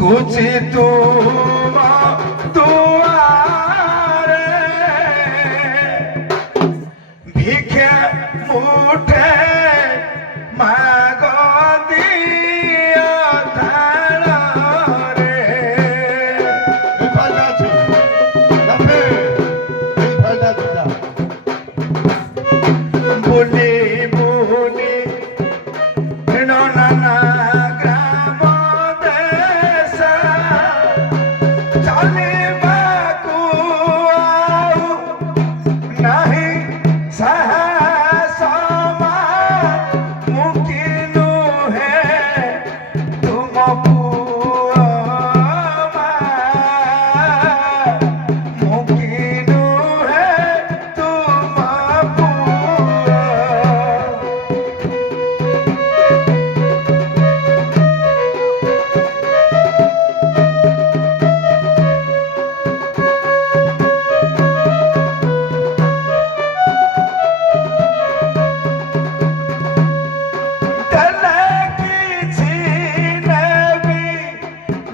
গুছি তোমা দুয়ারে ভিক্ষে মুঠে মাগ দিও ধারে বুলি বুলি নানা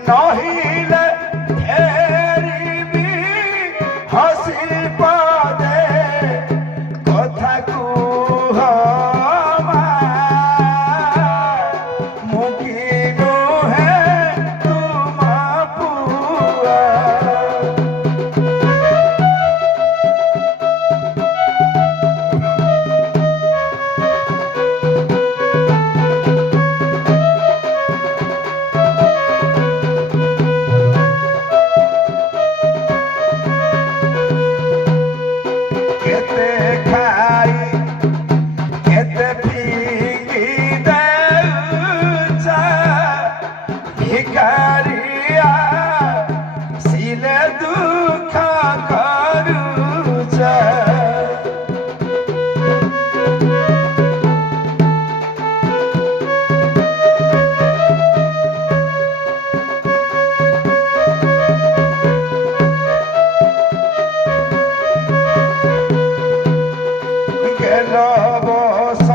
নহিলে ফেরিবি হসি পদে কথা কুহ মুখিনু হে তুমা পুয়া ভিকারিয়া সিলে দুঃখ করুছে গেল বস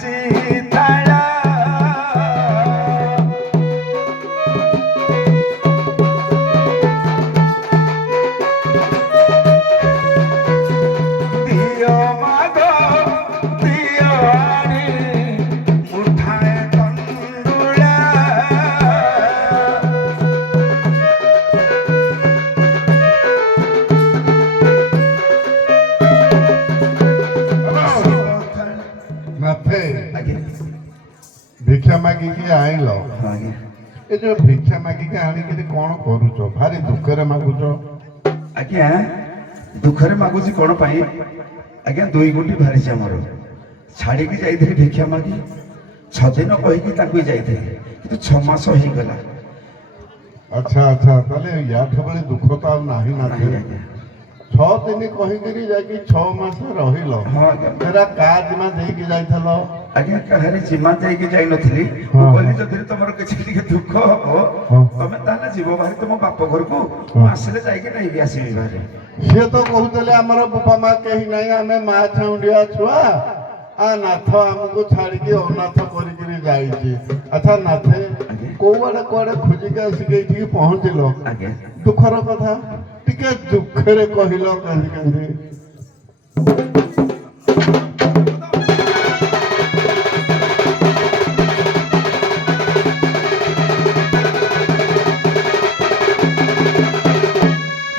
ଚିତାଳ ଦିଅ ମାଗ ଦିଅ ଆଣି ମୁଠାଏ ତଣ୍ଡୁଳା ନାଥେ ଆଜ୍ଞା ଭିକ୍ଷା ମାଗିକି ଆଣିଲ ଆଜ୍ଞା ଏ ଯୋଉ ଭିକ୍ଷା ମାଗିକି ଆଣିକିରି କଣ କରୁଛ? ଭାରି ଦୁଃଖରେ ମାଗୁଛ। ଆଜ୍ଞା ଦୁଃଖରେ ମାଗୁଛି କଣ ପାଇଁ ଆଜ୍ଞା? 2 ଗୋଟି ବାହାରିଛି ଆମର। ଛାଡ଼ିକି ଯାଇଥିଲି ଭିକ୍ଷା ମାଗି 6 ଦିନ କହିକି ତାଙ୍କୁ ଯାଇଥିଲି, କିନ୍ତୁ 6 ମାସ ହେଇଗଲା। ଆଚ୍ଛା ଆଚ୍ଛା, ତାହେଲେ ୟାଠୁ ବେଳେ ଦୁଃଖ ତ ଆଉ ନାହିଁ ନାଥେ। ନାହିଁ ଆଜ୍ଞା। 6 ଦିନ କହିକିରି ଯାଇକି 6 ମାସ ରହିଲ। ହଁ ଆଜ୍ଞା। ସେଟା କା ଜିମା ଦେଇକି ଯାଇଥିଲ? ଆଜ୍ଞା କାହାରି ଜିମା ଦେଇକି ଯାଇନଥିଲି। ହଁ, ମୁଁ କହିଲି ହଁ। ଯଦି ତମର କିଛି ଟିକେ ଦୁଃଖ ହବ ହଁ। ତମେ ତାହେଲେ ଯିବ ବାହାରି ତମ ବାପ ଘରକୁ, ହଁ। ମୁଁ ଆସିଲେ ଯାଇକି ନେଇକି ଆସିବି ବାହାରି। ସିଏ ତ କହୁଥିଲେ ଆମର ବାପା ମା କେହି ନାହିଁ, ଆମେ ମା ଛାଉଣ୍ଡିଆ ଛୁଆ, ନାଥ ଆମକୁ ଛାଡିକି ଅନାଥ କରିକିରି ଯାଇଛି। ଆଚ୍ଛା ନାଥେ, ଆଜ୍ଞା। କୋଉଆଡେ କୁଆଡେ ଖୋଜିକି ଆସିକି ଏଇଠିକି ପହଞ୍ଚିଲ? ଆଜ୍ଞା ଦୁଃଖର କଥା ଟିକେ ଦୁଃଖରେ କହିଲ କାନ୍ଦି କାନ୍ଦି।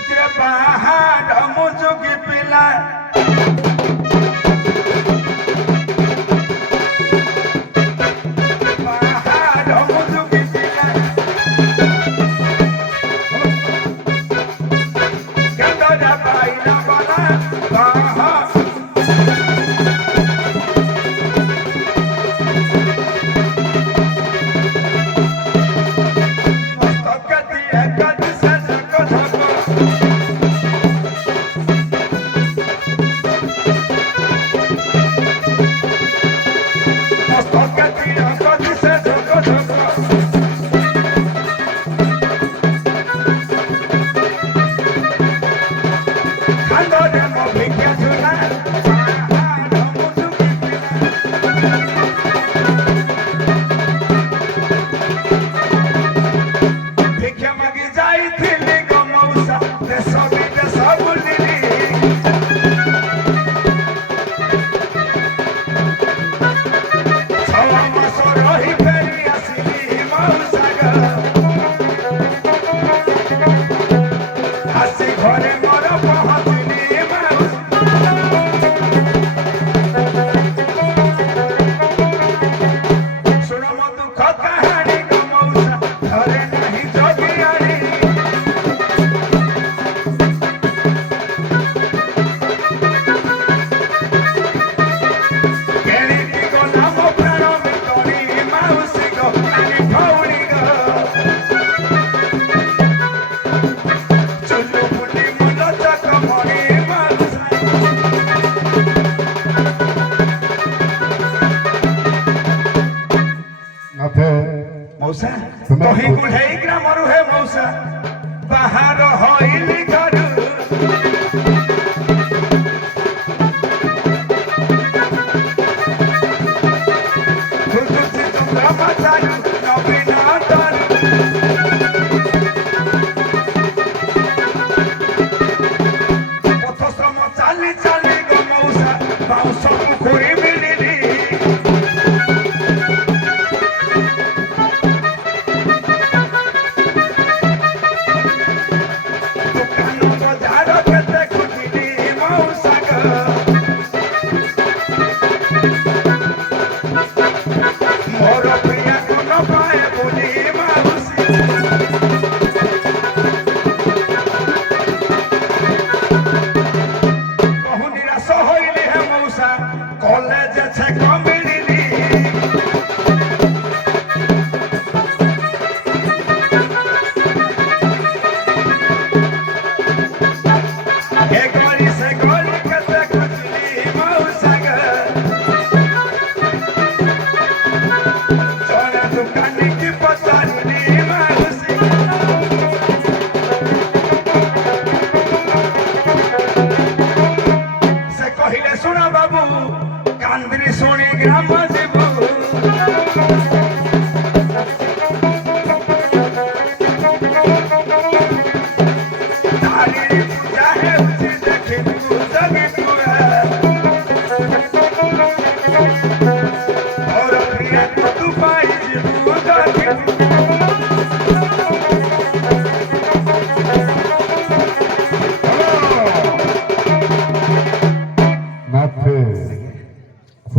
ଯେ ବାହାର ମୁଁ ଯୋଗୀ ପିଲା ବାହାର ମୁଁ ଯୋଗୀ ପିଲା କେନ୍ଦରା ପାଇଲା ବଲା ବାହା ମସ୍ତକ ଦିଏ ଗଦି ସେ ଝକ ଝକ ମସ୍ତକ ଦିଏ ଗଦି ସେ ଝକ ଝକ ଖାନ୍ଦରେ ମୋ ଭିକ୍ଷା ଝୁଲା ବାହାର ମୁଁ ଯୋଗୀ ପିଲା ଭିକ୍ଷା ମାଗି ଯାଇଥିଲି ଗୋ ମଉସା, ଦେଶ ବିଦେଶ ବୁଲିଲି। ଛଅ ମାସ ରହି ଫେରି ଆସିଲି ମଉସା ଗ। ଆସି ଘରେ ମୋର ପହଞ୍ଚିଲି ମଉସା। ଶୁଣ ମୋ ଦୁଃଖ କାହାଣୀ ଗୋ ମଉସା, ଘରେ ନାହିଁ ଜଗିଆଣି। କେଣିକି ଗଲା ମୋ ପ୍ରାଣ ଭିତରି ମାଉସୀ ଗୋ ନାନୀ ଭଉଣୀ ଗୋ। ଚୁଲୁ ମୁଣ୍ଡି ମୁଣ୍ଡ ଚକମଣି ମାଉସା। ନାଥେ ମଉସା ତୁମେ କହି କୁଢ଼େଇ ଗ୍ରାମରୁ ହେ ମଉସା ବାହାର ହଇଲି ଘରୁ। ଖୋଜୁଛି ତୁମ୍ର ମଜାରୁ ନବୀନ ତରୁ। ପଥଶ୍ରମ ଚାଲି ଚାଲି ଗୋ ମଉସା ବାଉଁଶ ପୋଖରୀ ମିଳିଲି। ଦୋକାନ ବଜାର କେତେ ଖୋଜିଲି ମଉସା ଗ। ମୋର ପ୍ରିୟା ନ ପାଏ ବୋଲି ମାଉସୀ। ବହୁ ନିରାଶ ହଇଲି ହେ ମଉସା, କଲେଜ ଛେକ ମିଳିଲି। ଏ ଗଳି ସେ ଗଳି କେତେ ଖୋଜିଲି ମଉସା ଗ। ଜଣେ ଦୋକାନୀ କି ପଚାରିଲି ମାଉସୀ। ସେ କହିଲେ ଶୁଣ ବାବୁ, କାନ୍ଦିରି ଶୁଣି ଗ୍ରାମ ଯିବ।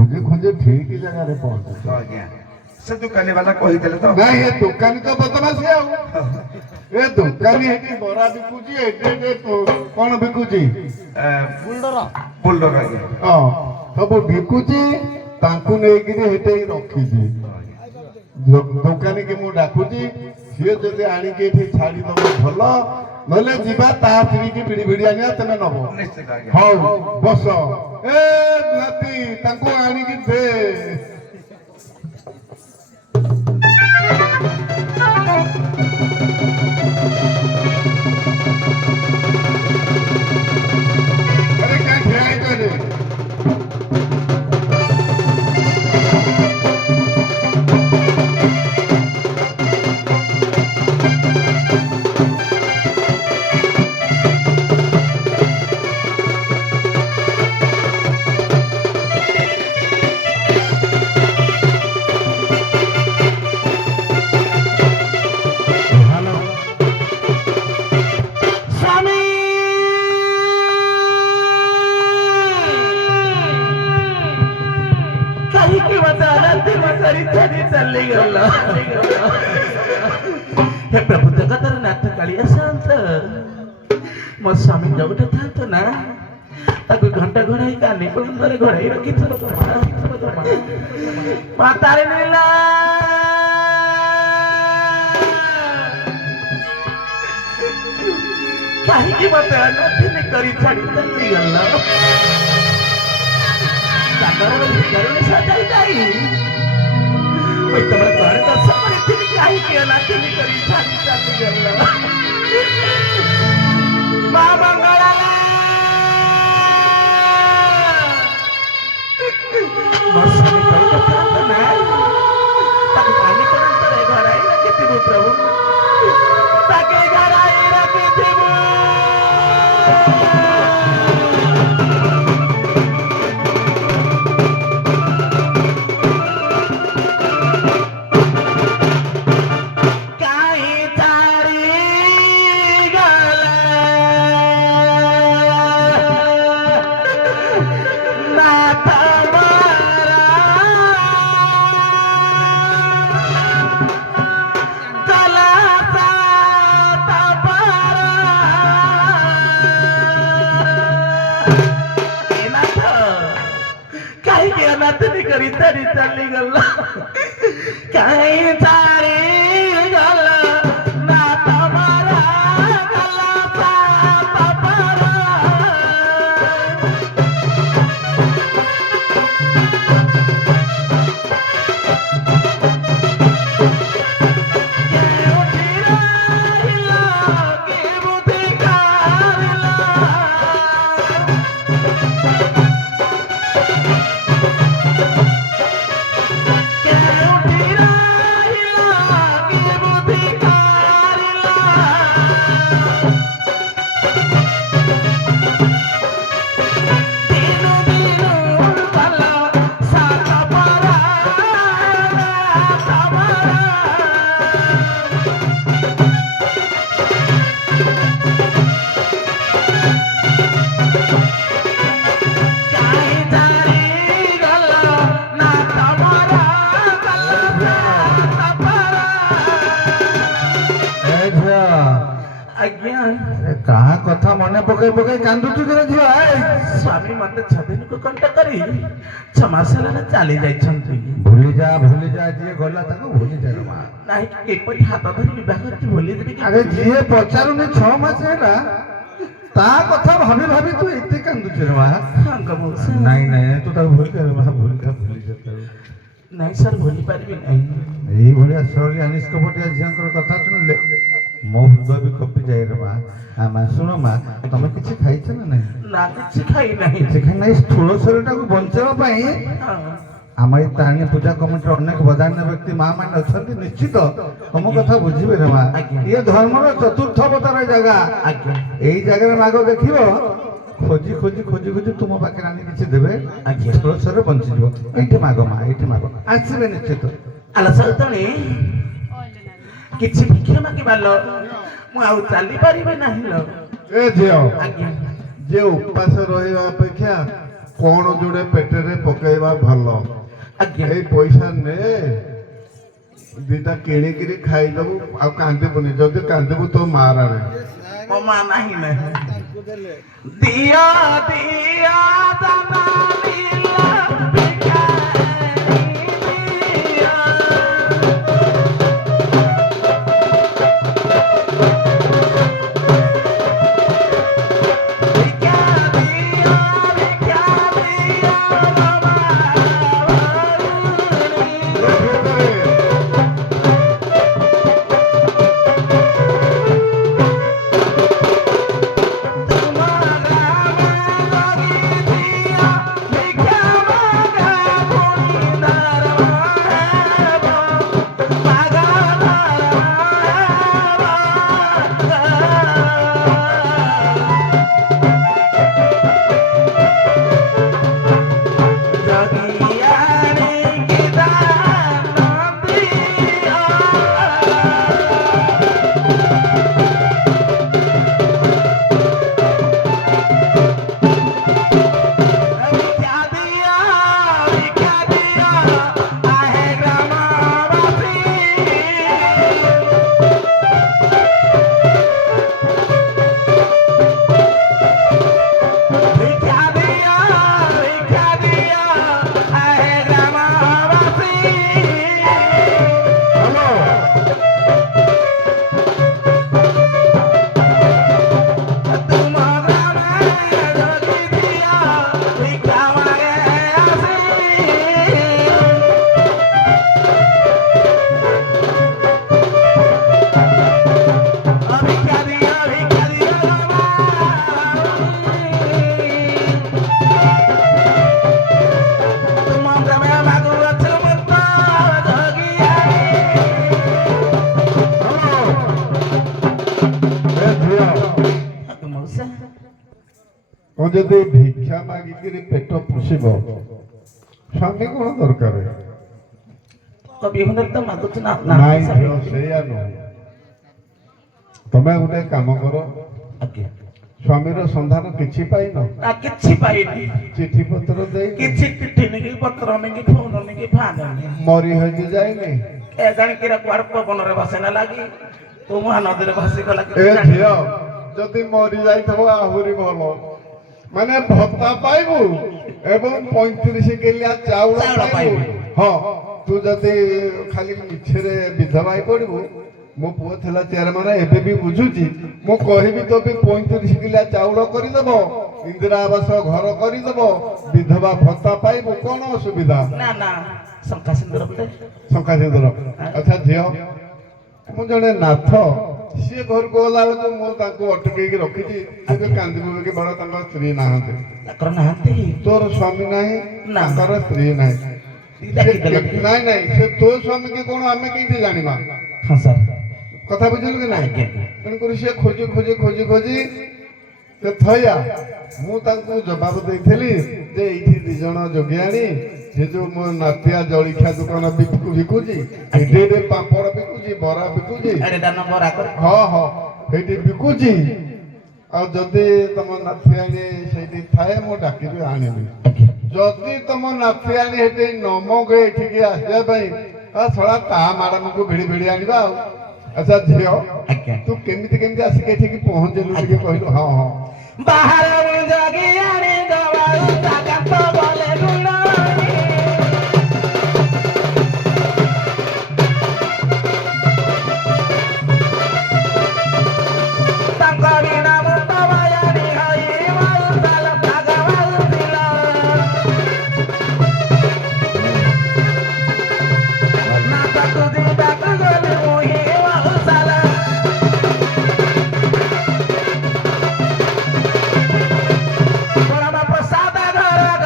ଖୋଜି ଖୋଜି ଠିକ ଜାଗାରେ ପହଞ୍ଚୁଛ। ଆଜ୍ଞା ସେ ଦୋକାନୀ ବାଲା କହିଦେଲେ ତ ନାଇଁ ଏ ଦୋକାନୀ ତ ବଦମାସି ଆଉ ଏ ଦୋକାନୀ ହେଇକି ବରା ବିକୁଛି ଏଠି କଣ ବିକୁଛି ବୁଲଡର ଆଜ୍ଞା ହଁ ସବୁ ବିକୁଛି ତାଙ୍କୁ ନେଇକିରି ହେଠି ରଖିଛି। ଦୋକାନୀ କି ମୁଁ ଡାକୁଛି ସିଏ ଯଦି ଆଣିକି ଏଠି ଛାଡ଼ିଦବ ଭଲ ନହେଲେ ଯିବା ତା ସ୍ତ୍ରୀକି ବିଡ଼ି ବିଡ଼ି ଆଣିବା ତମେ ନବ। ନିଶ୍ଚିତ ଆଜ୍ଞା ହଉ ବସ ଏ ନାତି ତାଙ୍କୁ ଆଣିକି ଦେ। अरे क्या ठिया है तेरे? हे प्रभु जगतर नाथ कालिया शांत मो स्वामी जोगटे था ना ताकू घंटा घोड़ाई कानी बंदर घोड़ाई रखी मातारे नीला कहीं की मत अनथिनी करी छाड़ी चली गला सागर भिखारी सजाई जाई ओए तमर घर तो सबरे थी काई के अनथिनी करी छाड़ी चली गला मां मंगला मस्मी कई कथा तो ना ताकि कानी करंतरे घर आई रखी प्रभु ताके घर आई रखी करी तरी चली गला कहीं सारी गला ना तुम्हारा गला सा तुम्हारा ये उठी रहिला के बुद्धि कारिला कहा कथा मने पकई पकई कांदुचु रे झिया स्वामी मते छदिन को कंटा करी छमासला चली जाइछंती भूली जा जे गला ताको भूली जा रे मां नाही केपरी हाथ धरि विवाह करती भूली देबी अरे जिए पचारुने 6 मास हेला ता कथा भाभी भाभी तू एते कांदुचु रे मां हां गबो नहीं तू ताको भूल कर मां भूल जा नहीं सर भूली पारबी नहीं एई भलिया सरी अनिस कपटिया झियांकर कथा सुनले मो हृदय भी कपि जाए रे मां आमा सुनो मां तमे किछि खाइछ ना नहीं ना किछि खाई नहीं किछि खाइ नहीं स्थूल शरीरटा को बंचवा पई आमाई तारिणी पूजा कमिटी अनेक बदान्य व्यक्ति मां मान अछंती निश्चित तुम कथा बुझिबे रे मां ये धर्मर चतुर्थ अवतार जगह आज्ञा एई जगह मागो देखिबो खोजी खोजी खोजी खोजी तुम पाखे आनी किछि देबे आज्ञा स्थूल शरीर बंचि जिवो एठी मागो मां एठी मागो आसीबे निश्चित आला सल्तणी किछि भिक्षा मागी बालो मु आउ चाली परिबे नाही लो ए जियो आज्ञा जे उपास रहिबा अपेक्षा କଣ ଯୋଡ଼େ ପେଟରେ ପକେଇବା ଭଲ। ଆଜ୍ଞା ଏଇ ପଇସା ନେ ଦିଟା କିଣିକିରି ଖାଇଦବୁ ଆଉ କାନ୍ଦିବୁନି। ଯଦି କାନ୍ଦିବୁ ତୋ ମା ରାଣେ ମୋ ମା ନାହିଁ ନା ଦିଅ ଦିଅ ଦାନା ଦିଅ ଭିକାରୀ ଦିଅ ଭିକ୍ଷା ଦିଅ ଭିକ୍ଷା ଦିଅ ଯଦି ଭିକ୍ଷା ମାଗିକିରି ପେଟ ପୋଷିବ ସ୍ୱାମୀ କଣ ଦରକାର? ବିହୁନରେ ତ ମାଗୁଛି ନା ନାଇଁ ଝିଅ, ସେଇଆ ନୁହଁ। ତମେ ଗୋଟେ କାମ କର, ଆଜ୍ଞା ସ୍ୱାମୀର ସନ୍ଧାନ କିଛି ପାଇନ? କିଛି ପାଇନି ଚିଠି ପତ୍ର ଦେଇ କିଛି ଚିଠି ନେଇକି ପତ୍ର ନେଇକି ଫୋନ ନେଇକି ଫାନ ମରି ହେଇକି ଯାଇନି? ଏ ଜାଣିକିରା କୁଆଡେ ପବନରେ ଭାସେନା ଲାଗି ତୁ ମହାନଦୀରେ ଭାସିଗଲା ଏ ଝିଅ, ଯଦି ମରି ଯାଇଥିବ ଆହୁରି ଭଲ। ମାନେ ଭତ୍ତା ପାଇବୁ ଏବଂ 35 କିଲିଆ ଚାଉଳ ପାଇବୁ। ହଁ, ତୁ ଯଦି ଖାଲି ମିଛରେ ବିଧବା ହେଇ ପଡିବୁ, ମୋ ପୁଅ ଥିଲା ଚେୟାରମ୍ୟାନ, ଏବେ ବି ବୁଝୁଛି, ମୁଁ କହିବି ତ ବି 35 କିଲିଆ ଚାଉଳ କରିଦବ, ଇନ୍ଦିରା ଆବାସ ଘର କରିଦବ, ବିଧବା ଭତ୍ତା ପାଇବୁ, କଣ ଅସୁବିଧା? ନା ନା ଶଙ୍କା ସିନ୍ଦୁର ଶଙ୍କା ସିନ୍ଦୁର। ଆଚ୍ଛା ଝିଅ, ମୁଁ ଜଣେ ନାଥ, ସିଏ ଘରକୁ ଗଲା ବେଳକୁ ମୁଁ ତାଙ୍କୁ ଅଟକେଇକି ରଖିଛି। ଏବେ କାନ୍ଦିବୁ କି ବଡ, ତାଙ୍କ ସ୍ତ୍ରୀ ନାହାନ୍ତି। ତାଙ୍କର ନାହାନ୍ତି? ତୋର ସ୍ୱାମୀ ନାହିଁ, ନା। ତାଙ୍କର ସ୍ତ୍ରୀ ନାହିଁ। ନାଇଁ ନାଇଁ, ସେ ତୋ ସ୍ୱାମୀ କି କଣ ଆମେ କେମିତି ଜାଣିବା? ହଁ ସାର୍ କଥା ବୁଝିଲୁ କି ନାଇଁ? ଆଜ୍ଞା। ତେଣୁକରି ସେ ଖୋଜି ଖୋଜି ଖୋଜି ଖୋଜି ସେ ଥୟା। ମୁଁ ତାଙ୍କୁ ଜବାବ ଦେଇଥିଲି ଯେ ଏଇଠି 2 ଜଣ ଯୋଗିଆଣୀ, ସେ ଯୋଉ ମୋ ନାତିଆ ଜଳଖିଆ ଦୋକାନ ବିକୁଛି, ଏଠି ପାମ୍ପଡ଼ ବିକୁଛି, ବରା ବିକୁଛି, ହଁ ହଁ ସେଇଠି ବିକୁଛି। ଆଉ ଯଦି ତମ ନାତିଆଣୀ ସେଇଠି ଥାଏ ମୁଁ ଡାକିବି ଆଣିବି। ଯଦି ତମ ନାତିଆଣୀ ସେଠି ନମକ ଏଠିକି ଆସିବା ପାଇଁ, ଶଳା ତା ମ୍ୟାଡାମକୁ ଭିଡି ଭିଡି ଆଣିବା ଆଉ। ଆଚ୍ଛା ଝିଅ, ତୁ କେମିତି କେମିତି ଆସିକି ଏଠିକି ପହଞ୍ଚିଲୁ ଟିକେ କହିଲୁ? ହଁ ହଁ ବାହାର ଜଗିଆଣି ଦବାରୁ ଜାଗାତ ଗଲେ ଗୁଣଇ ତାଙ୍କ ବିନା ମୁଣ୍ଡ ବାୟାଣୀ ହଇ ମାଉସାଲ ଭାଗ ମାଉସିଲ ନା ତାକୁ ଯିବାକୁ ଗଲେ ମୁହିଁ ମାଉସାଲ ପ୍ରସାଦ ଘର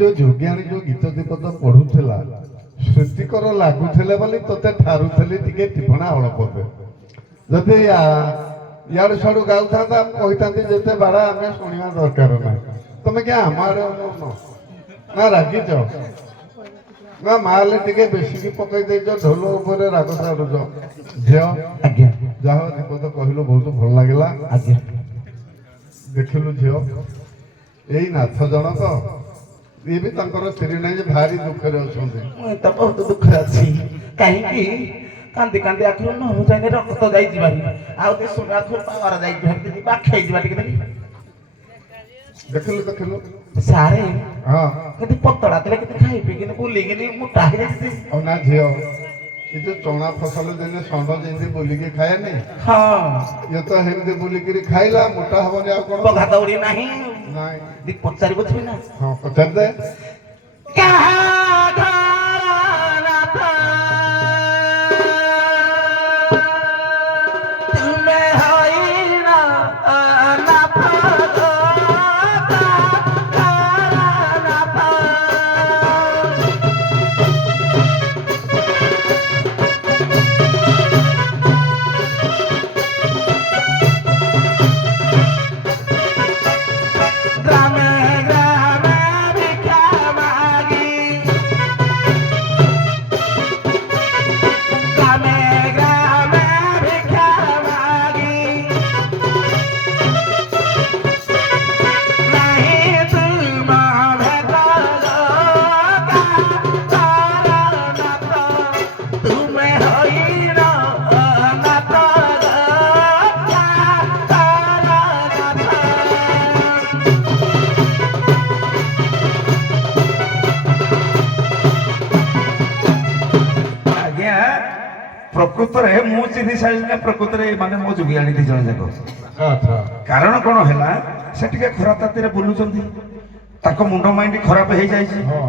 ଯୋଉ ଯୋଗିଆଣୀ ଯୋଉ ଗୀତ ଦୀପଦ ପଢୁଥିଲା ଶ୍ରୁତିକର ଲାଗୁଥିଲେ ବୋଲି ତତେ ଠାରୁଥିଲି ଟିକେ ଟିପଣା ଅଳ୍ପତେ ଯଦି ଇଆଡୁ ସିଆଡୁ ଗାଉଥାନ୍ତା ମୁଁ କହିଥାନ୍ତି ଯେତେ ବାଡ଼ା ଆମେ ଶୁଣିବା ଦରକାର ନାହିଁ ତମେ କିଏ ଆମ ଆଡେ ଅନଉନ ନା ରାଗିଛ ନା ମାଲେ ଟିକେ ବେଶିକି ପକେଇ ଦେଇଛ ଢୋଲ ଉପରେ ରାଗ ଛାଡୁଛ ଝିଅ ଆଜ୍ଞା ଯାହା ଦୀପଦ କହିଲୁ ବହୁତ ଭଲ ଲାଗିଲା ଆଜ୍ଞା ଦେଖିଲୁ ଝିଅ ଏଇ ନାଥ ଜଣକ ଇଏ ବି ତାଙ୍କର ସ୍ତ୍ରୀ ନାହିଁ ଯେ ଭାରି ଦୁଃଖରେ ଅଛନ୍ତି ମୁଁ ତ ବହୁତ ଦୁଃଖରେ ଅଛି କାହିଁକି କାନ୍ଦି କାନ୍ଦି ଆଖିରୁ ନ ଯାଇନି ରକ୍ତ ଯାଇଛି ଭାରି ଆଉ ଟିକେ ଶୁଣ ଆଖିରୁ ପାୱାର ଯାଇଛି ଭାରି ଯଦି ବାଖେଇ ଯିବା ଟିକେ ଦେଖି ଦେଖିଲୁ ଦେଖିଲୁ ସାରେ ହଁ କେତେ ପତଳା ଥିଲେ କେତେ ଖାଇ ପିଇକିନି ବୁଲିକିନି ମୋଟା ହେଇଯାଇଛି ଆଉ ନା ଝିଅ ଏ ଯୋଉ ଚଣା ଫସଲ ଦିନେ ଷଣ୍ଢ ଯେମିତି ବୁଲିକି ଖାଏନି ହଁ ଇଏ ତ ସେମିତି ବୁଲିକିରି ଖାଇଲା ମୋଟା ହବନି ଆଉ କଣ ବଘା ଦୌଡ଼ି ନାହିଁ ନାଇଁ ଦି ପଚାରି ବୁଝିବି ନା ହଁ ପଚାରି ଦେ କାହା ଘର ନାଥ ତୁମେ ହଇନ ନାଥ গ্রামে গ্রামে ভিক্ষা মাগি গ্রামে গ্রামে ভিক্ষা মাগি নাহি তুম ভেদ নাথ তুমে হইন নাথ ଆଜ୍ଞା ପ୍ରକୃତରେ ମୁଁ ଚିହ୍ନି ସାରିଲି ପ୍ରକୃତରେ ମାନେ ମୋ ଯୋଗିଆଣୀ ଦି ଜଣ ଯାକ ଆଚ୍ଛା କାରଣ କଣ ହେଲା ସେ ଟିକେ ଖରାପ ତାତିରେ ବୁଲୁଛନ୍ତି ତାଙ୍କ ମୁଣ୍ଡ ମାଇଣ୍ଡ ଖରାପ ହେଇଯାଇଛି ହଁ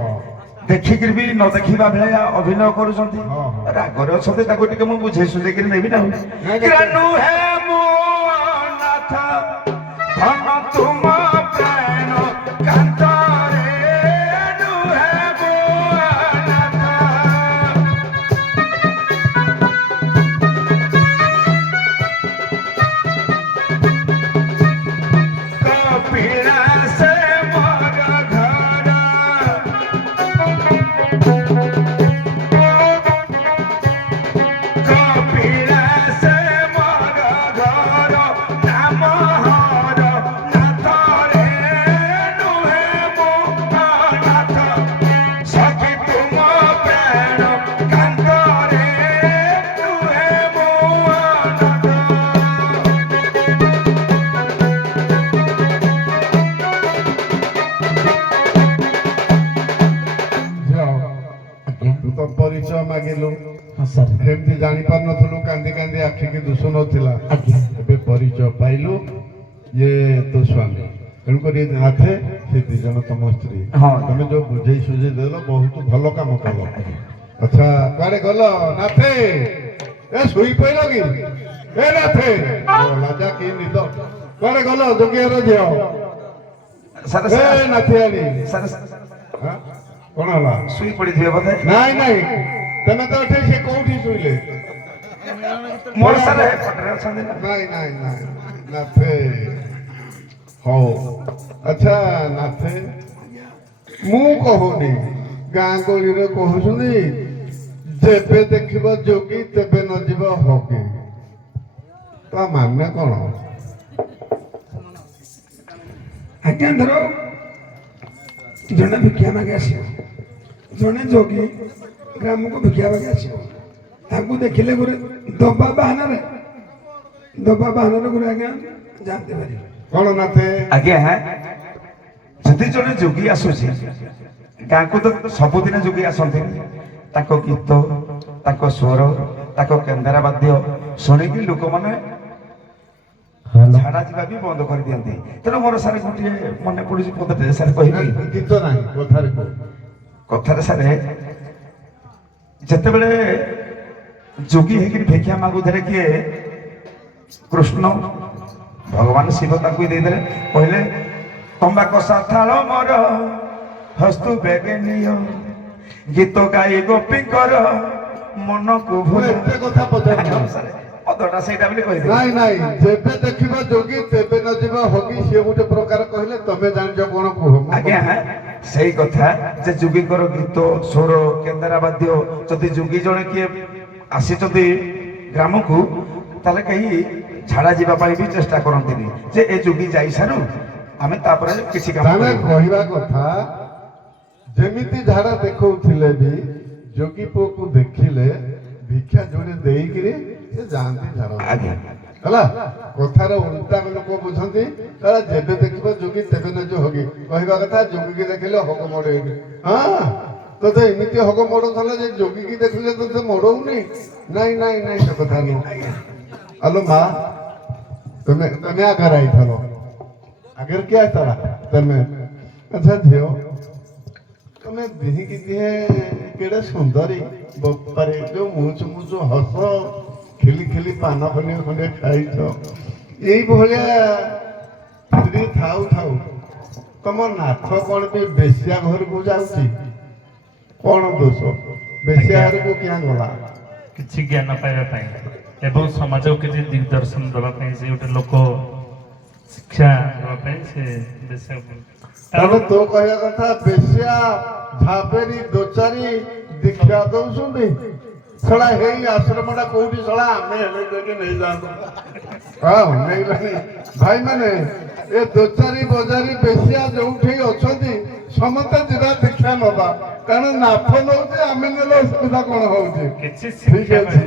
ଦେଖିକିରି ବି ନ ଦେଖିବା ଭଳିଆ ଅଭିନୟ କରୁଛନ୍ତି ହଁ, ହଁ। ରାଗରେ ଅଛନ୍ତି ତାକୁ ଟିକେ ମୁଁ ବୁଝେଇ ସୁଝେଇକିରି ନେବି ନା ନୁହେଁ ମୋ ନାଥ ଧନ ତୁମ ପ୍ରାଣ କାନ୍ତରେ ନୁହେଁ ମୋ ନାଥ କପିଳାସ ମୋର ଘର କପିଳାସ ମୋର ଘର ନାମ ହର ନାଥରେ ନୁହେଁ ମୋ ନାଥ ସଖୀ ତୁମ ପ୍ରାଣ କାନ୍ତରେ ନୁହେଁ ମୋ ନାଥ ଝିଅ ତୁ ତ ପରିଚୟ ମାଗିଲୁ ହଁ ସାର୍ ଏମିତି ଜାଣିପାରୁନଥିଲୁ କାନ୍ଦି କାନ୍ଦି ଆଖିକି ଦୁଶୁନଥିଲା ଆଜ୍ଞା ଏବେ ପରିଚୟ ପାଇଲୁ ଇଏ ତୋ ସ୍ୱାମୀ ତେଣୁକରି ନାଥେ ସେ ଦି ଜଣ ତମ ସ୍ତ୍ରୀ ହଁ। ତମେ ଯୋଉ ବୁଝେଇ ସୁଝେଇ ଦେଲ ବହୁତ ଭଲ କାମ କଲ ଆଜ୍ଞା। ଆଚ୍ଛା କୁଆଡେ ଗଲ ନାଥେ ଏ ଶୋଇ ପଇଲ କି ଏ ନାଥେ ଲାଜା କି ନିଦ କୁଆଡେ ଗଲ ଯୋଗିଆର ଝିଅ ସାର୍ ଏ ନାଥିଆଣି ସାର୍ ହଁ? କଣ ହେଲା ଶୋଇ ପଡିଥିବେ ବୋଧେ ନାଇଁ ନାଇଁ ତମେ ତ ଏଠି ସେ କୋଉଠି ଶୋଇଲେ ମୋର ସାର୍ ଏପଟରେ ଅଛନ୍ତି ନା ନାଇଁ ନାଇଁ ନାଇଁ ନାଥେ ହଉ ଆଚ୍ଛା ନାଥେ ମୁଁ କହୁନି ଗାଁ ଗହଳିରେ କହୁଛନ୍ତି ଯେବେ ଦେଖିବ ଯୋଗୀ ତେବେ ନ ଯିବ ହକି ତା ମାନେ କଣ ଆଜ୍ଞା ଧର ଜଣେ ଭିକ୍ଷା ମାଗି ଆସିବ ଜଣେ ଯୋଗୀ ଗ୍ରାମକୁ ଭିକ୍ଷା ମାଗି ଆସିବ ତାଙ୍କୁ ଦେଖିଲେ ଗୋଟେ ଦବା ବାହାନରେ ଗୋଟେ ଆଜ୍ଞା ଯାଆନ୍ତି ପାରି କଣ ନାଥେ ଆଜ୍ଞା ଯଦି ଜଣେ ଯୋଗୀ ଆସୁଛି ଗାଁକୁ ତ ସବୁଦିନ ଯୋଗୀ ଆସନ୍ତି ତାଙ୍କ ଗୀତ ତାଙ୍କ ସ୍ୱର ତାଙ୍କ କେନ୍ଦାରା ବାଦ୍ୟ ଶୁଣିକି ଲୋକମାନେ ଝାଡ଼ା ଯିବା ବି ବନ୍ଦ କରିଦିଅନ୍ତି ତେଣୁ ମୋର ସାର୍ ଗୋଟିଏ ମନେ ପଡୁଛି ପଦଟେ ସାର୍ କହିବି ଗୀତ ନାହିଁ କଥାରେ କହୁ କଥାରେ ସାର୍ ଯେତେବେଳେ ଯୋଗୀ ହେଇକିରି ଭିକ୍ଷା ମାଗୁଥିଲେ କିଏ କୃଷ୍ଣ ଭଗବାନ ଶିବ ତାଙ୍କୁ ଦେଇଦେଲେ କହିଲେ ତମ୍ବା କଷା ଥାଳ ମୋର ହସ୍ତୁ ବେଗେ ନିଅ ଗୀତ ଗାଇ ଗୋପୀଙ୍କର ମନକୁ ମୁଁ ଭୁଲ ଏତେ କଥା ପଚାରିନି। ପଦଟା ସେଇଟା ବୋଲି କହିଦେଲି। ନାଇଁ ନାଇଁ, ଯେବେ ଦେଖିବ ଯୋଗୀ ତେବେ ନ ଯିବ ହଗି, ସିଏ ଗୋଟେ ପ୍ରକାର କହିଲେ, ତମେ ଜାଣିଛ କଣ କୁହ? ଆଜ୍ଞା ସେଇ କଥା ଯେ ଯୋଗୀଙ୍କର ଗୀତ ସ୍ୱର କେନ୍ଦାରା ବାଦ୍ୟ ଯଦି ଯୋଗୀ ଜଣେ କିଏ ଆସିଛନ୍ତି ଗ୍ରାମକୁ ତାହେଲେ କେହି ଝାଡ଼ା ଯିବା ପାଇଁ ବି ଚେଷ୍ଟା କରନ୍ତିନି ଯେ ଏ ଯୋଗୀ ଯାଇସାରୁ ଆମେ ତାପରେ କିଛି କାମ ତାହେଲେ କରିବୁ। କହିବା କଥା, ଯେମିତି ଝାଡା ଦେଖଉଥିଲେ ବି ଯୋଗୀ ପୁଅକୁ ଦେଖିଲେ ଭିକ୍ଷା ଯୋଡେ ଦେଇକିରି ସେ ଯାଆନ୍ତି ଝାଡା। ଆଜ୍ଞା ହେଲା, କଥାର ଉଲ୍ଟା ଲୋକ ବୁଝନ୍ତି, ତାହେଲେ ଯେବେ ଦେଖିବ ଯୋଗୀ ତେବେ ନ ଯୋ ହଗି। କହିବା କଥା ଯୋଗୀକି ଦେଖିଲେ ହକ ମଡେଇବି। ହଁ, ତୋତେ ଏମିତି ହକ ମଡଉଥିଲା ଯେ ଯୋଗୀକି ଦେଖିଲେ ତୋତେ ମଡଉନି? ନାଇଁ ନାଇଁ ନାଇଁ, ସେ କଥା ନୁହଁ। ଆଲୋ ମା, ତମେ ତମେ ଆଗରେ ଆଇଥିଲ, ଆଗରେ କିଏ ଆଇଥିଲା? ତମେ। ଆଚ୍ଛା ଝିଅ, ତମେ ଦିହିକି ଦିହେଁ କେଡେ ସୁନ୍ଦରୀ ବପାରେ, ଯୋଉ ମୁଚୁ ମୁଚୁ ହସ, ଖିଲି ଖିଲି ପାନ ଖଣ୍ଡେ ଖଣ୍ଡେ ଖାଇଛ, ଏଇଭଳିଆ ସ୍ତ୍ରୀ ଥାଉ ଥାଉ ତମ ନାଥ କଣ ବି ବେଶ୍ୟା ଘରକୁ ଯାଉଛି? କଣ ଦୋଷ? ବେଶ୍ୟା ଘରକୁ କିଆଁ ଗଲା? କିଛି ଜ୍ଞାନ ପାଇବା ପାଇଁ ଏବଂ ସମାଜକୁ କିଛି ଦିଗଦର୍ଶନ ଦେବା ପାଇଁ, ସେ ଗୋଟେ ଲୋକ ଶିକ୍ଷା ଦେବା ପାଇଁ ସେ ବେଶ୍ୟା। ତାହେଲେ ତୋ କହିବା କଥା ବେଶ୍ୟା ଝାବେରୀ ଦୋଚାରୀ ଦୀକ୍ଷା ଦଉଛନ୍ତି? ଶଳା ହେଇ ଆଶ୍ରମଟା କୋଉଠି? ଶଳା ଆମେ ହେଲେ ଯାଇକି ନେଇଯାଆନ୍ତୁ। ହଁ ନେଇଲାଣି ଭାଇମାନେ, ଏ ଦୋଚାରୀ ବଜାରୀ ବେଶ୍ୟା ଯୋଉଠି ଅଛନ୍ତି ସମସ୍ତେ ଯିବା ଦୀକ୍ଷା ନବା, କାରଣ ନାଥ ନଉଛି, ଆମେ ନେଲେ ଅସୁବିଧା କଣ ହଉଛି? କିଛି ଠିକ ଶିକ୍ଷା ଅଛି।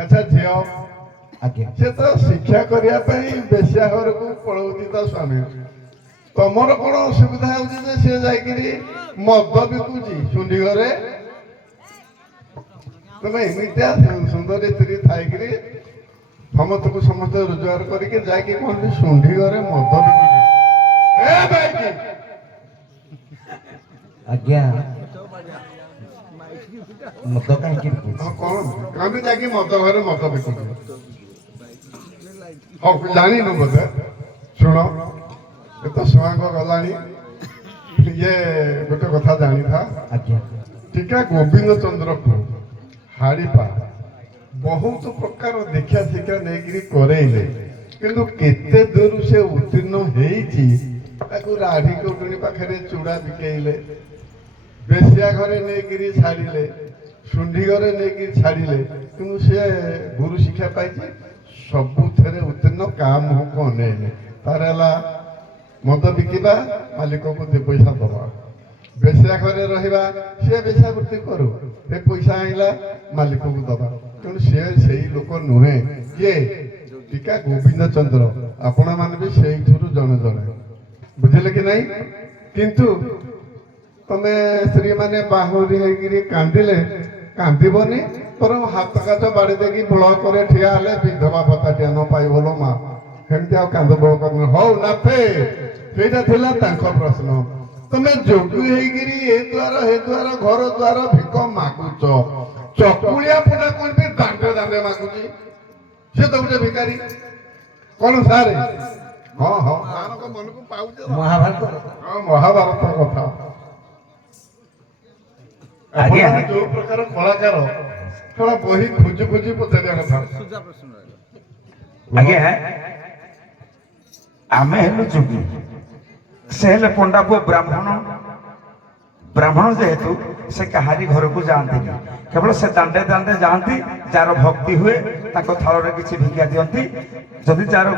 ଆଚ୍ଛା ଝିଅ, ଆଜ୍ଞା ସେ ତ ଶିକ୍ଷା କରିବା ପାଇଁ ବେଶ୍ୟା ଘରକୁ ପଳଉଛି ତା ସ୍ୱାମୀ, ତମର କଣ ଅସୁବିଧା ହଉଛି ଯେ ସେ ଯାଇକିରି ମଦ ବିକୁଛି ସୁଣ୍ଡି ଘରେ? ତମେ ଏମିତିଆ ସୁନ୍ଦରୀ ସ୍ତ୍ରୀ ଥାଇକିରି ସମସ୍ତଙ୍କୁ ସମସ୍ତେ ରୋଜଗାର କରିକି ଯାଇକି କହନ୍ତି ସୁଣ୍ଡି ଘରେ ମଦ ବିକୁଛି? ଏ ଭାଇକି ଆଜ୍ଞା ମଦ କାହିଁକି ହଁ କଣ ଆମେ ଯାଇକି ମଦ ଘରେ ମଦ ବିକୁଛୁ? ହଉ ଜାଣିନୁ ବୋଧେ? ଶୁଣ, ଏ ତ ସୁଆଙ୍ଗ ଗଲାଣି, ଇଏ ଗୋଟେ କଥା ଜାଣିଥା, ଆଜ୍ଞା ଟିକା ଗୋବିନ୍ଦ ଚନ୍ଦ୍ରକୁ ହାଡ଼ିପା ବହୁତ ପ୍ରକାର ଦୀକ୍ଷା ଶିକ୍ଷା ନେଇକିରି କରେଇଲେ, କିନ୍ତୁ କେତେ ଦୂର ସେ ଉତ୍ତୀର୍ଣ୍ଣ ହେଇଛି? ତାକୁ ରାଢି କୋଟୁଣୀ ପାଖରେ ଚୁଡ଼ା ବିକେଇଲେ, ବେଶ୍ୟା ଘରେ ନେଇକିରି ଛାଡ଼ିଲେ, ସୁଣ୍ଡି ଘରେ ନେଇକିରି ଛାଡ଼ିଲେ, କିନ୍ତୁ ସେ ଗୁରୁ ଶିକ୍ଷା ପାଇଛି, ସବୁଥିରେ ଉତ୍ତୀର୍ଣ୍ଣ, କାହା ମୁହଁକୁ ଅନେଇଲେ। ତାର ହେଲା ମଦ ବିକିବା, ମାଲିକକୁ 2 ପଇସା ଦବା, ବେଶ୍ୟା ଘରେ ରହିବା, ସିଏ ବେଶ୍ୟାବୃତ୍ତି କରୁ, ସେ ପଇସା ଆଣିଲା ମାଲିକକୁ ଦବା, ତେଣୁ ସିଏ ସେଇ ଲୋକ ନୁହେଁ। କିଏ? ଟିକା ଗୋବିନ୍ଦ ଚନ୍ଦ୍ର। ଆପଣ ମାନେ ବି ସେଇଥିରୁ ଜଣେ ଜଣେ, ବୁଝିଲେ କି ନାଇଁ? କିନ୍ତୁ ତମେ ସ୍ତ୍ରୀ ମାନେ ବାହୁରି ହେଇକିରି କାନ୍ଦିଲେ କାନ୍ଦିବନି, ବରଂ ହାତ କାଚ ବାଡ଼ି ଦେଇକି ବଳ করে ଠିଆ ହେଲେ ବିଧବା ଭତ୍ତାଟିଏ ନ ପାଇବଲ ମା, ସେମିତି ଆଉ କାନ୍ଦ ବଳ କରିନି। ହଉ ନାଥେ, ସେଇଟା ଥିଲା ତାଙ୍କ ପ୍ରଶ୍ନ। ତମେ ଯୋଗୀ ହେଇକିରି ଏ ଦ୍ୱାର ହେ ଦ୍ୱାର ଘର ଦ୍ୱାର ଭିକ ମାଗୁଛ, ଚକୁଳିଆ ପୁଣା କହିବି ଦାଣ୍ଡେ ଦାଣ୍ଡେ ମାଗୁଛି, ସେ ତ ଗୋଟେ ଭିକାରୀ। କଣ ସାରେ? ହଁ ହଁ, ମାନଙ୍କ ମନକୁ ପାଉଛି ମହାଭାରତ ହଁ, ମହାଭାରତ କଥା। ଆଜ୍ଞା। ଆପଣ ଯୋଉ ପ୍ରକାର କଳାକାର, ସେଟା ବହି ଖୋଜି ଖୋଜି ପଚାରିବା କଥା। ଆଜ୍ଞା ଆମେ ହେଲୁ ଯୋଗୀ, ସେ ହେଲେ ପଣ୍ଡା ପୁଅ ବ୍ରାହ୍ମଣ। ବ୍ରାହ୍ମଣ ଯେହେତୁ ସେ କାହାରି ଘରକୁ ଯାଆନ୍ତିନି, କେବଳ ସେ ଦାଣ୍ଡେ ଦାଣ୍ଡେ ଯାଆନ୍ତି, ଯାହାର ଭକ୍ତି ହୁଏ ତାଙ୍କ ଥାଳରେ କିଛି ଭିକ୍ଷା ଦିଅନ୍ତି, ଯଦି ଯାହାର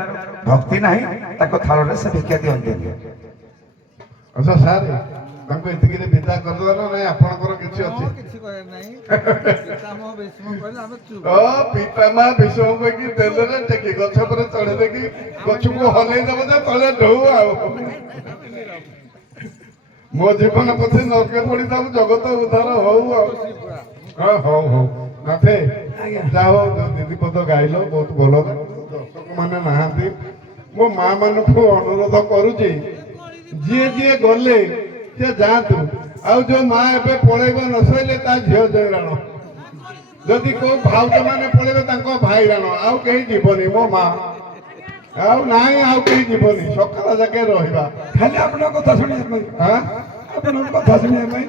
ଭକ୍ତି ନାହିଁ ତାଙ୍କ ଥାଳରେ ସେ ଭିକ୍ଷା ଦିଅନ୍ତିନି। ଆଚ୍ଛା ସାର୍, ତାଙ୍କୁ ଏତିକିରେ ବିଦା କରିଦେବା ନା ନାଇଁ? ଆପଣଙ୍କର କିଛି ଅଛି? ପିତାମା ଭୀଷ୍ମ କହିକି ଦେଲେ ଟେକି ଗଛ ଉପରେ ଚଢେଇ ଦେଇକି ଗଛକୁ ହଲେଇ ଦେବ ଯେ ତଳେ ଢଉ। ଆଉ ମୋ ଜୀବନ ପଛେ ନରକେ ପଡିଥାଉ, ଜଗତ ଉଦ୍ଧାର ହଉ। ଆଉ ହଁ ହଉ ହଉ ନାଥେ, ଯାହା ହଉ ଦିଦି ପଦ ଗାଇଲ, ବହୁତ ଭଲ। ଦର୍ଶକ ମାନେ ନାହାନ୍ତି, ମୋ ମା ମାନଙ୍କୁ ଅନୁରୋଧ କରୁଛି, ଯିଏ ଯିଏ ଗଲେ ସେ ଯାଆନ୍ତୁ, ଆଉ ଯୋଉ ମା ଏବେ ପଳେଇବ ନ ସଇଲେ ତା ଝିଅ ଜୟରାଣ, ଯଦି କୋଉ ଭାଉଜ ମାନେ ପଳେଇବେ ତାଙ୍କ ଭାଇରାଣ, ଆଉ କେହି ଯିବନି। ମୋ ମା ଆଉ ନାହିଁ, ଆଉ କେହି ଯିବନି, ସକାଳ ଯାକେ ରହିବା। ଖାଲି ଆପଣଙ୍କ କଥା ଶୁଣିବା ପାଇଁ। ହଁ ଆପଣଙ୍କ କଥା ଶୁଣିବା ପାଇଁ।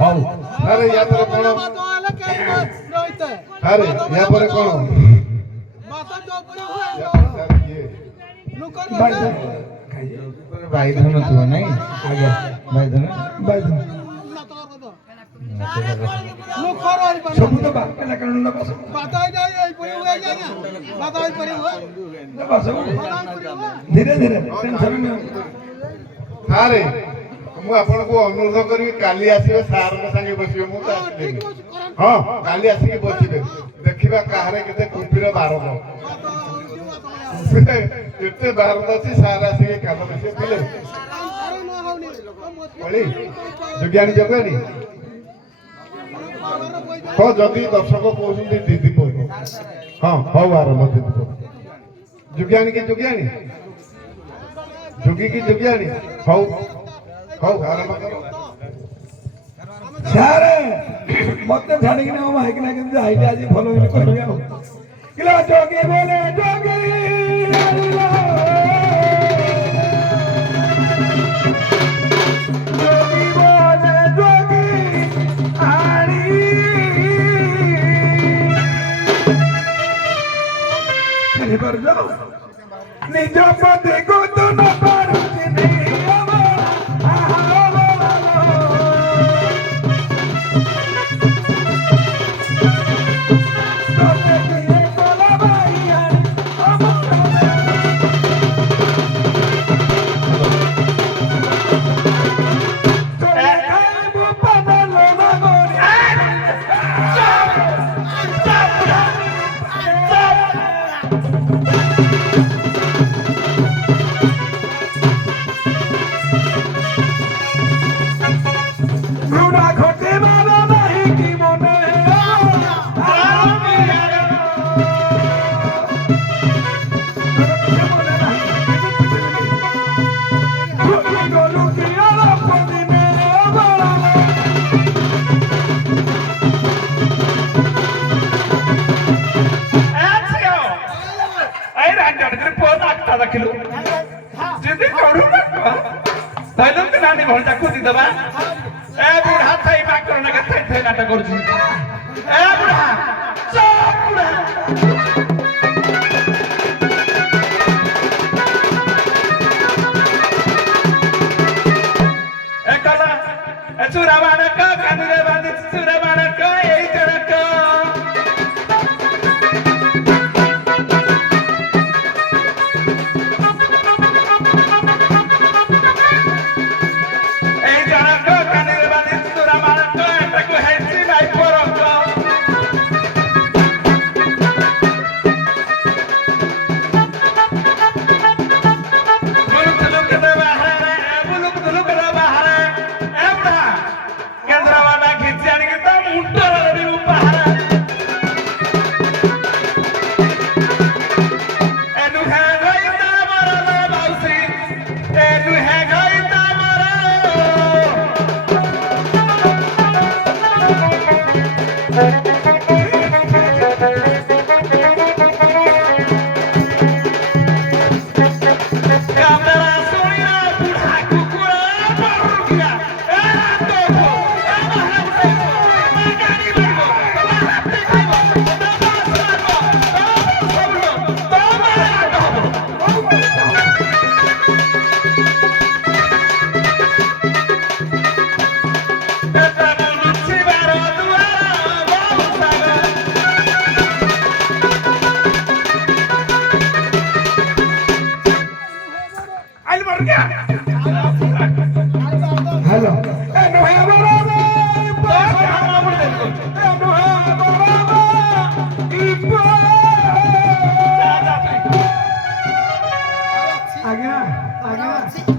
ହଉ ଆରେ ୟା ପରେ କଣ ଆରେ ୟା ପରେ କଣ ବାଇଧନ ଥିବ ନାଇଁ ଆଜ୍ଞା ବାଇଧନ ବାଇଧନ ସବୁ ତ ବାପା କାରଣ ନେବା ସବୁ ଧୀରେ ଧୀରେ ଟେନସନ ନିଅ। ସାରେ ମୁଁ ଆପଣଙ୍କୁ ଅନୁରୋଧ କରିବି କାଲି ଆସିବେ ସାରଙ୍କ ସାଙ୍ଗେ ବସିବେ ମୁଁ ତ ଆସିଲିନି। ହଁ କାଲି ଆସିକି ବସିବେ ଦେଖିବା କାହାରେ କେତେ କୁମ୍ଭୀର ବାରଦ କେତେ ବାରଦ ଅଛି ସାର୍ ଆସିକି କାମ ବସିବେ ପିଲେ ଯୋଗ୍ୟାଣୀ ଯୋଗ୍ୟାଣୀ ହଁ ଯଦି ଦର୍ଶକ କହୁଛନ୍ତି ଦିଦି ପର୍ବ ହଁ ହଉ ଆରମ୍ଭ ଦିଦି ପର୍ବ ଯୋଗ୍ୟାଣୀ କି ଯୋଗ୍ୟାଣୀ ଯୋଗୀ କି ଯୋଗ୍ୟାଣୀ ହଉ ହଉ ଆରମ୍ଭ କର ସାରେ ମତେ ଛାଡ଼ିକିନା ମୋ ମାଇକିନା କେମିତି ଆଇଲେ ଆଜି ଭଲ ବୋଲି କହିବି ଆଉ କିଲୋ ଯୋଗୀ ବୋଲେ ଯୋଗୀ ଆଇଲା। ଯୋଗୀ ବୋଲେ ଯୋଗୀ ଆଣି ଚିହ୍ନିପାରୁଛ ନିଜ ପତିକୁ ତୁ ନ ପାରୁଛି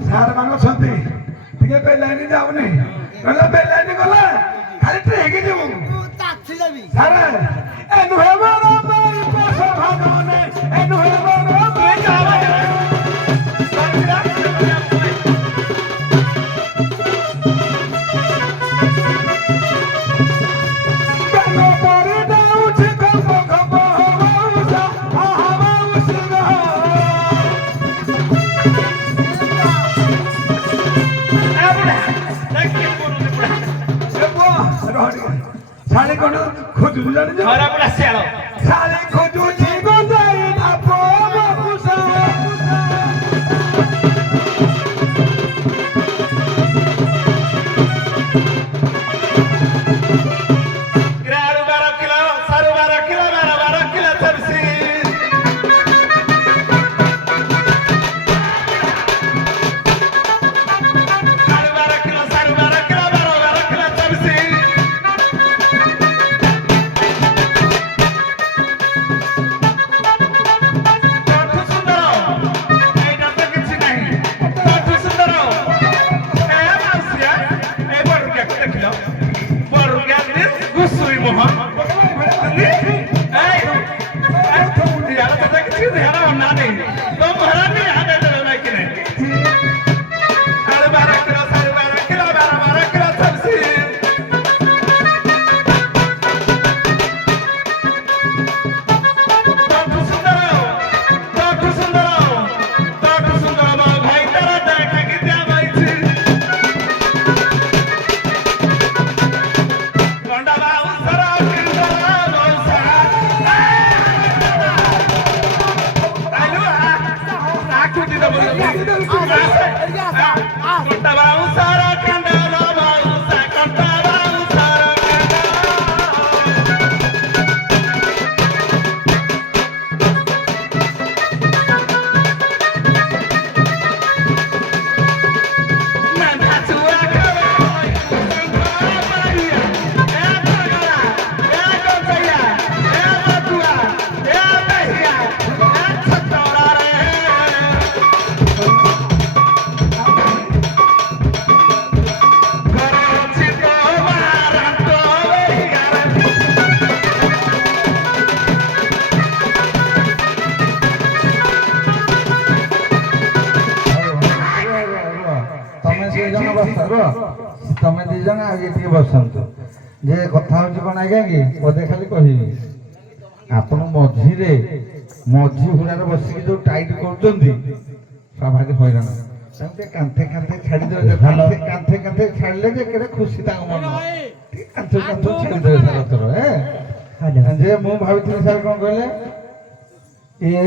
ସାର୍ ମାନେ ଅଛନ୍ତି ଟିକେ ବେଲାଇନି ଯାଉନି ନହେଲେ ବେଲାଇନି ଗଲା ଖାଲି ଟ୍ରେକି ଯିବୁ ସାର୍ ଏ ନୁହେଁ ମୋର ପଇସା ଭାଗନେ ଏ ନୁହେଁ ମୋର की ध्यान होना नहीं तो महारानी आने दे ना कि नहीं अरे 12 किलो सारे 12 किलो 12 किलो सब्जी भाई तेरा देखा कि क्या भाई थी Konda babu sara kinda losa. Alu aku tidak boleh. Konda babu sara kinda losa. Konda babu sara kinda. Nanda tua kawai. ତମେ ଦି ଜଣ ବସ ତମେ ଦି ଜଣ ଆଗେ ଟିକେ ବସନ୍ତୁ ଯେ କଥା ହଉଛି କଣ ଆଜ୍ଞା କି ପଦେ ଖାଲି କହିବି ଆପଣ ମଝି ହୁଡ଼ାରେ ବସିକି ଯୋଉ ଟାଇଟ୍ କରୁଛନ୍ତି ସ୍ୱାଭାବିକ ହଇରାଣ ତାଙ୍କୁ ଟିକେ କାନ୍ଥେ ଛାଡ଼ିଦେବେ କାନ୍ଥେ ଛାଡ଼ିଲେ ଯେ କେଡ଼େ ଖୁସି ତାଙ୍କ ମନ ଟିକେ କାନ୍ଥ ଛାଡ଼ିଦେବେ ସାର ତର ଯେ ମୁଁ ଭାବିଥିଲି ସାର୍ କଣ କହିଲେ ଇଏ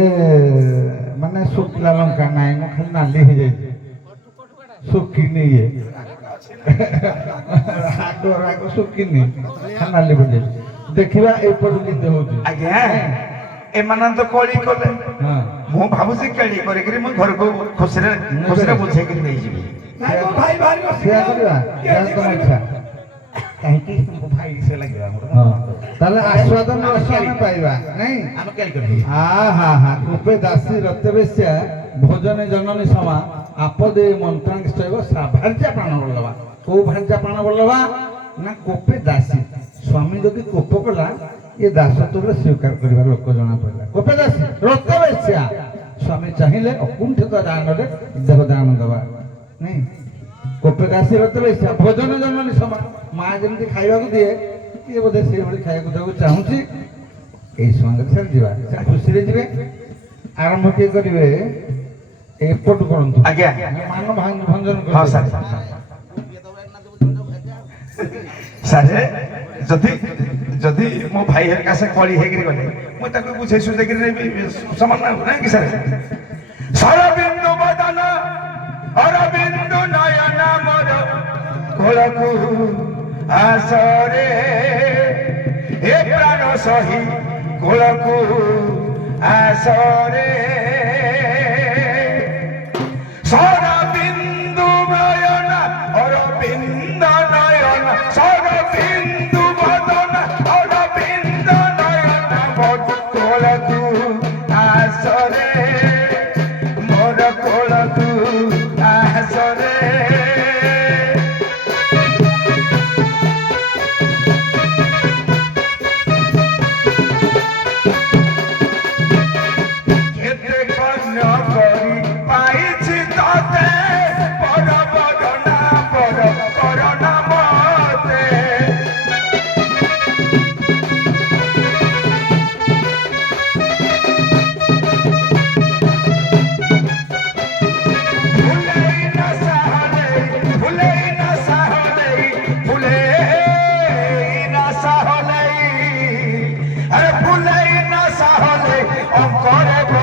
ମାନେ ଶୁଖିଲା ଲଙ୍କା ନାହିଁ ମୁଁ ଖାଲି ନାଲି ହେଇଯାଇଛି ଶୁଖିନି ଇଏ ରାଗ ଶୁଖିନି ନାଲି ବୋଲି ଦେଖିବା ଏପଟୁ କେତେ ହଉଛି ଆଜ୍ଞା ଏମାନେ ତ କଳି କଲେ ହଁ ମୁଁ ଭାବୁଛି କେଳି କରିକିରି ମୁଁ ଘରକୁ ଖୁସିରେ ବୁଝେଇକିରି ନେଇଯିବି ନାଇଁ ମୋ ଭାଇ ଭାରି ସେୟା କରିବା ତମ ଇଚ୍ଛା କାହିଁକି ଭାଇ ସେ ଲାଗିବ ଆମର ହଁ ତାହେଲେ ଆସ୍ୱାଦନ ରସ ଆମେ ପାଇବା ନାଇଁ ଆମେ କେଳି କରିବୁ ହା କୋପେ ଦାସୀ ରକ୍ତବେଶ୍ୟା ଭୋଜନେ ଜନନୀ ସମା ଆପଦେ ମନ୍ତ୍ରାଂଶ ସାଭାର୍ଯ୍ୟା ପ୍ରାଣ ବଲ୍ଲଭା କୋଉ ଭାର୍ଯ୍ୟା ପ୍ରାଣ ବଲ୍ଲଭା ନା କୋପେ ଦାସୀ ସ୍ୱାମୀ ଯଦି କୋପ କଲା ଏ ଦାସତ୍ୱରେ ସ୍ୱୀକାର କରିବାର ଲୋକ ଜଣା ପଡ଼ିଲା କୋପେ ଦାସୀ ରକ୍ତବେଶ୍ୟା ସ୍ୱାମୀ ଚାହିଁଲେ ଅକୁଣ୍ଠିତ ଦାନରେ ଦେହ ଦାନ ଦେବା ନାଇଁ କୋପେ ଦାସୀ ରକ୍ତବେଶ୍ୟା ଭୋଜନ ଜନନୀ ସମା ମା ଯେମିତି ଖାଇବାକୁ ଦିଏ କିଏ ବୋଧେ ସେଇଭଳି ଖାଇବାକୁ ଦେବାକୁ ଚାହୁଁଛି ଏଇ ସମୟରେ ସାର୍ ଯିବା ସେ ଖୁସିରେ ଯିବେ ଆରମ୍ଭ କିଏ କରିବେ ଏପଟୁ କରନ୍ତୁ ଆଜ୍ଞା ମାନ ଭଞ୍ଜନ ହଁ ସାର୍ ସାର୍ ଯଦି ମୋ ଭାଇ ହେରିକା ସେ କଳି ହେଇକିରି ଗଲେ ମୁଁ ତାକୁ ବୁଝେଇ ସୁଝେଇକିରି ସମାନ ନାଇଁ କି ସାର୍ ସରବିନ୍ଦୁ ବଦନ ଅରବିନ୍ଦୁ ନୟନ ମୋର କୋଳକୁ ଆସରେ ଏ ପ୍ରାଣ ସହି କୋଳକୁ ଆସରେ ସରବିନ୍ଦୁ ନୟନ ଅରବିନ୍ଦ ନୟନ ସରବିନ୍ଦୁ ବଦନ ଅରବିନ୍ଦ ନୟନ ମୋର କୋଳକୁ ଆସରେ ମୋର କୋଳକୁ ଆସରେ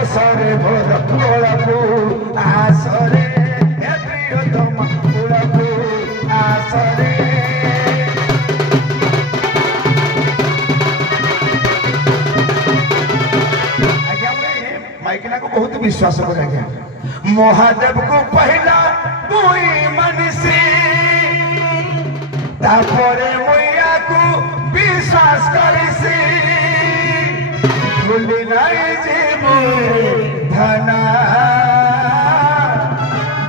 Sorry, but the poor I sorry, every other I sorry. माइकिना को बहुत विश्वास करे आज्ञा महादेव को पहला मुई मानसी तापरे मुइया को विश्वास करिसी भूली नहीं जीवो धना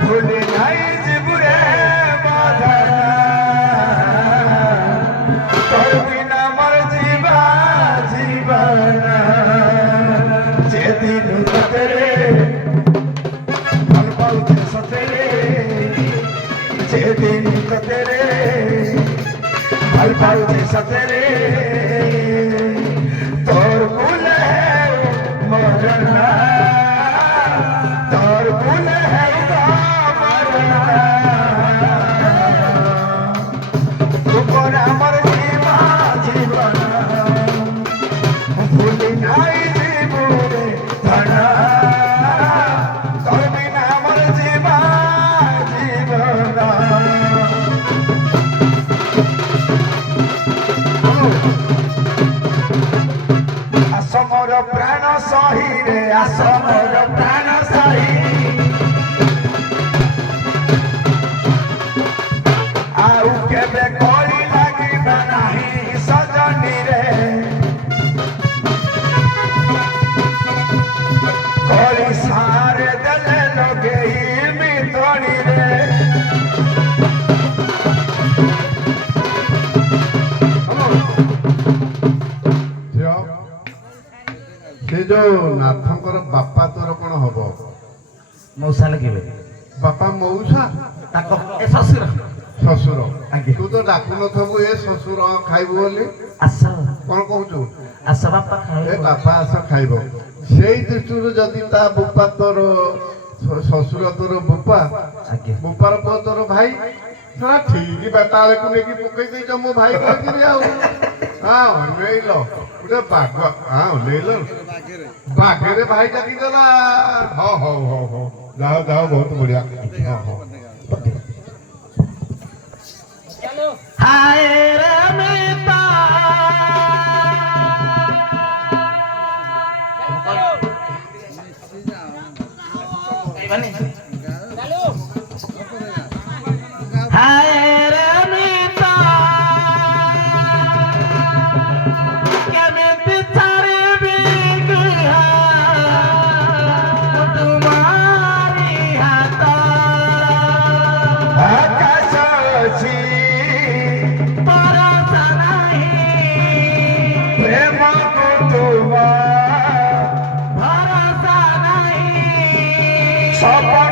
भूली नहीं जीवो रे मधना तो बिना मर जीवा जीवना जे दिन पाऊँ सतेरे तोर कुल है मरना तोर कुल है मरना तुमर हमर जीवा जीवन भूली नाई जीवरे धना तोर बिना हमर जीवा जीवन आसमर प्राण सही रे आसमर प्राण सही आउ केबे कोई लागिबा नाही सजनी रे कोई सारे दले लगे ही मितनी रे ଝିଅ ସେ ଯୋଉ ନାଥଙ୍କର ବାପା ତୋର କଣ ହବ? ମଉସା ଲାଗିବେ ବାପା ମଉସା ତାଙ୍କ ଏ ଶ୍ୱଶୁର ଶ୍ୱଶୁର ଆଜ୍ଞା। ତୁ ତ ଡାକୁନଥବୁ ଏ ଶ୍ୱଶୁର ଖାଇବୁ ବୋଲି ଆସ କଣ କହୁଛୁ? ଆସ ବାପା ଏ ଖାଇବ ବାପା ଆସ ଖାଇବ। ସେଇ ଦୃଷ୍ଟିରୁ ଯଦି ତା ବୋପା ତୋର ଶ୍ୱଶୁର ତୋର ବୋପା ଆଜ୍ଞା ବୋପାର ପୁଅ ତୋର ଭାଇ ଶଳା ଠିକ ବେତାଳକୁ ନେଇକି ପକେଇ ଦେଇଛ ମୋ ଭାଇ କହିକିରି ଆଉ ହଁ ଅନେଇଲ ଗୋଟେ ବାଘ ହଁ ଅନେଇଲ ବାଘରେ ଭାଇ ଡାକିଦେଲା। ହଉ ହଉ ହଉ ହଉ ଯାଅ ଯାଅ ବହୁତ ବଢିଆ ହଁ ହଁ ହାୟ ରେ ମିତା ହାୟ ରେ ମିତା କେମିତି ଛାଡ଼ିବି ତୁମାରି ହାତ आकाश अछि ଭରସା ନାହିଁ प्रेम कुटुंब ଭରସା ନାହିଁ सपन